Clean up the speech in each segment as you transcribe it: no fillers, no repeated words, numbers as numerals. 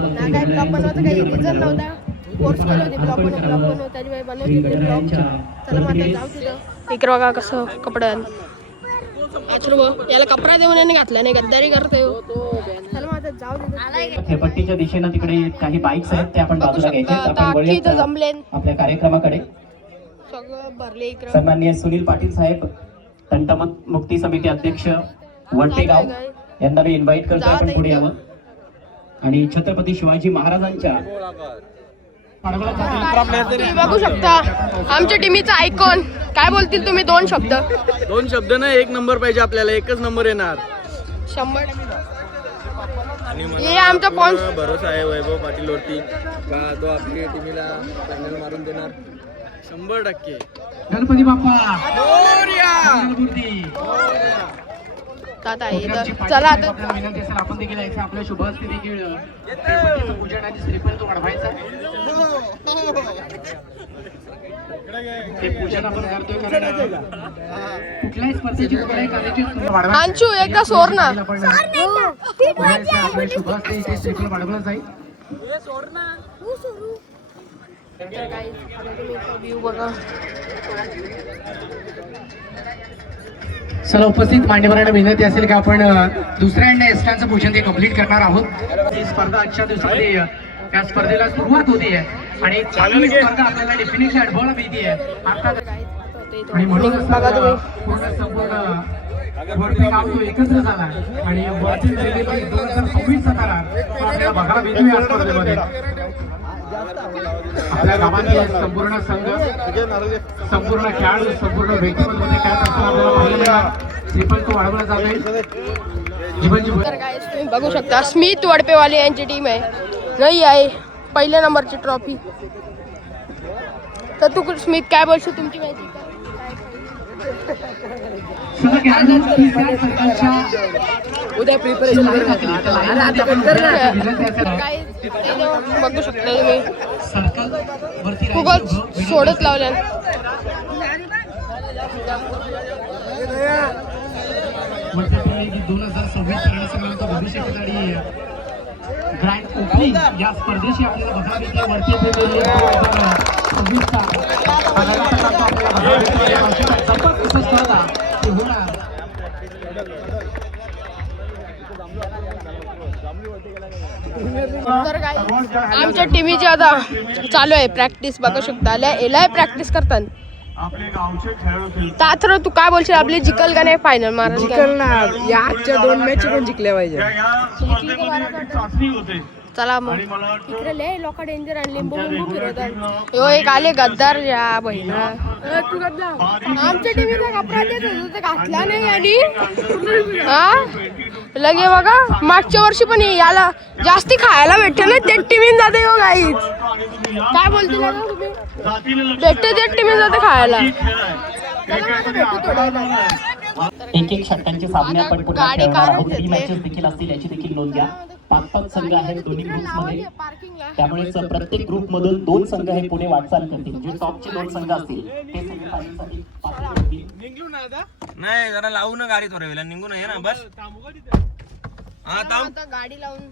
ना काय ब्लॉग बनवायचं काही रिझन नव्हता. कोर्स केलं होती ब्लॉग बनवतो त्याची बनवली होती ब्लॉग. चला मग आता जाऊ तिथं. इकडं बघा कसं कपडे याला कपडा देऊन याने घातला नाही गद्दारी करते. चला मग आता जाऊ तिथं. खेपट्टीच्या दिशेनं तिकडे काही बाईक्स आहेत ते आपण बाजूला घ्यायचे. आपण वळूयात जमले आपल्या कार्यक्रमाकडे. सगळं भरले इकडं. सन्माननीय सुनील पाटील साहेब तंटमुक्ती समिती अध्यक्ष वंटेगाव यांना मी इन्व्हाइट करतो आपण पुढे यावं. आणि छत्रपती शिवाजी महाराजांच्या तुम्ही बघू शकता आमच्या टीमीचा आयकॉन. काय बोलतील तुम्ही? दोन शब्द ना. एक नंबर पाहिजे आपल्याला. एकच नंबर येणार 100. हे आमचा भरोसा आहे वैभव पाटील वरती का तो आपली टीमला फायनल मारून देणार 100%. गणपती बाप्पा चला आता विनंती असेल आपण देखील आपल्या शुभ हस्ते देखील पूजन आणि श्रीफळ तो वाढवायचा. ते पूजन आपण करतोय कारण कुठल्याही स्पर्धेची कुठल्याही कार्याची अंशू एकदा सोर ना. आपल्या शुभ हस्ते इथे श्रीफळ वाढवलं जाईल. चला उपस्थित मान्यवरांना विनंती असेल की आपण दुसऱ्या एस्टांचं पूजन ते कंप्लीट करणार आहोत. ही स्पर्धा आजच्या दिवसामध्ये या स्पर्धेला सुरुवात होती आहे आणि चांगली स्पर्धा आपल्याला डेफिनेटली अनुभवायला मिळते आहे. अर्थात आणि म्हणून पूर्ण संपूर्ण गाव तो एकत्र झाला आणि वरती 2026 सातारा आपल्याला बघायला मिळतो या स्पर्धेमध्ये. आपल्या गावातले संपूर्ण संघ संपूर्ण खेळाडू संपूर्ण व्यक्तिमत्वाने खेळत असताना आपल्याला पाहिलेला श्रीफळ तो वाढवला जातोय. तुम्ही बघू शकता स्मित वडपेवाले यांची टीम आहे. नाही आहे पहिल्या नंबरची ट्रॉफी. तर तू स्मित काय बोलशील? तुमची माहिती उद्या प्रिपरेशन बघू शकता तुम्ही खूपच सोडत लावल्या. भविष्य खिलाडी ग्रँड ओपनिंग या स्पर्धेशी आपल्याला बघायला मिळते. वरती 2026चा आमच्या टीमीची आता चालू आहे प्रॅक्टिस. बघू शकता एलाय प्रॅक्टिस करतात. तात्र तू काय बोलशील? आपली जिकल का नाही फायनल? महाराज जिकल ना. या आजच्या 2 मॅच पण जिंकल्या पाहिजे. चला मग इकडे लय लोक डेंजर आणि लिंबू लिंबू फिरवतात. यो एक आले गद्दार या बहिणा. तू गद्दार आमच्या टीमचा कपडा देत घातला नाही आणि लगे बघा मागच्या वर्षी पण याला जास्ती खायला भेटते ना त्या टीमीन जाते. हो गाईच काय बोलतील तुम्ही? भेटते त्या टीमीन जाते खायला. एक एक षटकांचे सामने आपण पुन्हा खेळणार आहोत. 3 मॅचेस देखील असतील याची देखील नोंद घ्या. 5-5 संघ आहेत दोन्ही ग्रुप्समध्ये. त्यामुळे प्रत्येक ग्रुप मधून 2 संघ हे पुढे वाटचाल करतील. जे टॉपचे 2 संघ असतील ते सेमीफायनलसाठी पात्र होतील. नाही जरा लावू ना गाडी थोड्या वेळेला. निघू नये ना बस. हा थांब गाडी लावून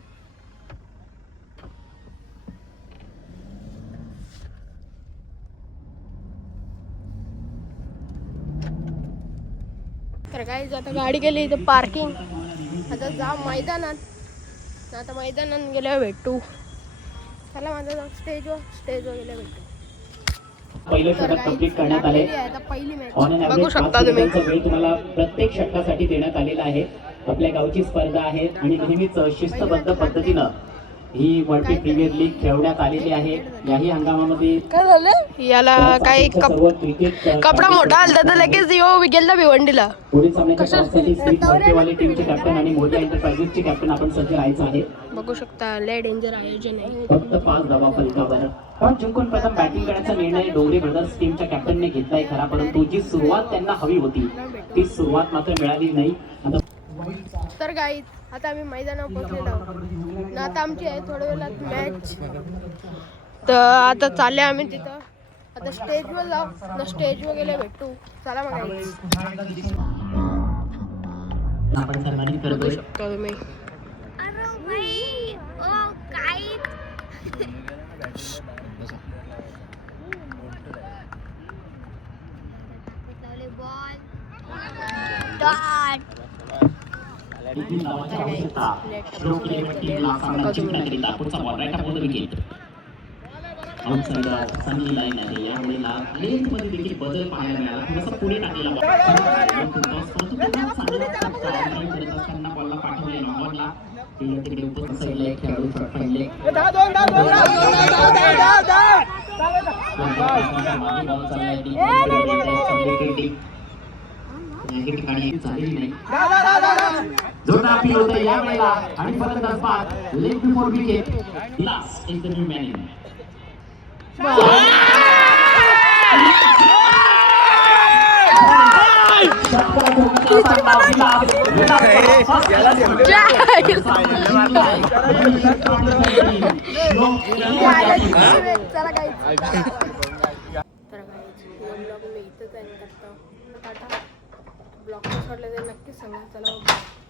तर काय आता गाडी गेली इथं पार्किंग. आता जा मैदानात. आता मैदानात गेल्यावर भेटू. चला माझा स्टेजवर गेल्या भेटू. पहिलं षटक कंप्लीट करण्यात आले. बघू शकता तुम्ही तुम्हाला प्रत्येक षटकासाठी देण्यात आलेला आहे. आपल्या गावची स्पर्धा आहे आणि नेहमीच शिस्तबद्ध पद्धतीनं ही वडपी प्रीमियर लीग खेळवण्यात आलेली आहे. याही हंगामामध्ये काय झालं? याला काही कपडा मोठा आला तर लगेच गेला भिवंडीला. पुढील सामन्यासाठी वडपेवाली टीमचे कॅप्टन आणि मोठ्या एंटरप्राइजेसचे कॅप्टन आपण सज्ज राहायचं आहे. बघू शकता लय डेंजर आयोजन आहे. फक्त 5 धावा फलकावर. पण जिंकून प्रथम बॅटिंग करण्याचा निर्णय डोंगरे ब्रदर्स टीमच्या कॅप्टनने घेतलाय खरा, परंतु जी सुरुवात त्यांना हवी होती ती सुरुवात मात्र मिळाली नाही. तर गाईज आता आम्ही मैदानावर पोहोचलेलो आहोत. आता आमची आहे थोड्या वेळात मॅच. तर आता चालले आम्ही तिथं. आता स्टेजवर जाऊ. स्टेजवर गेले भेटू. चला मग आपण सन्मानित करतोय. शकतो तुम्ही. चांगली लाईन आहे यामुळे लेन्थमध्ये देखील बदल पाहायला मिळाला थोडासा पुढे टाकलेला करत असताना बॉलला पाठवले नॉर्मलला तिकडे उपस्थित साईडला एक खेळाडू पाहिले जोरदार अपील होतं या वेळेला आणि फलंदाज बाद leg before wicket last is the new man in blog सोडलं तर नक्कीच सांगा चला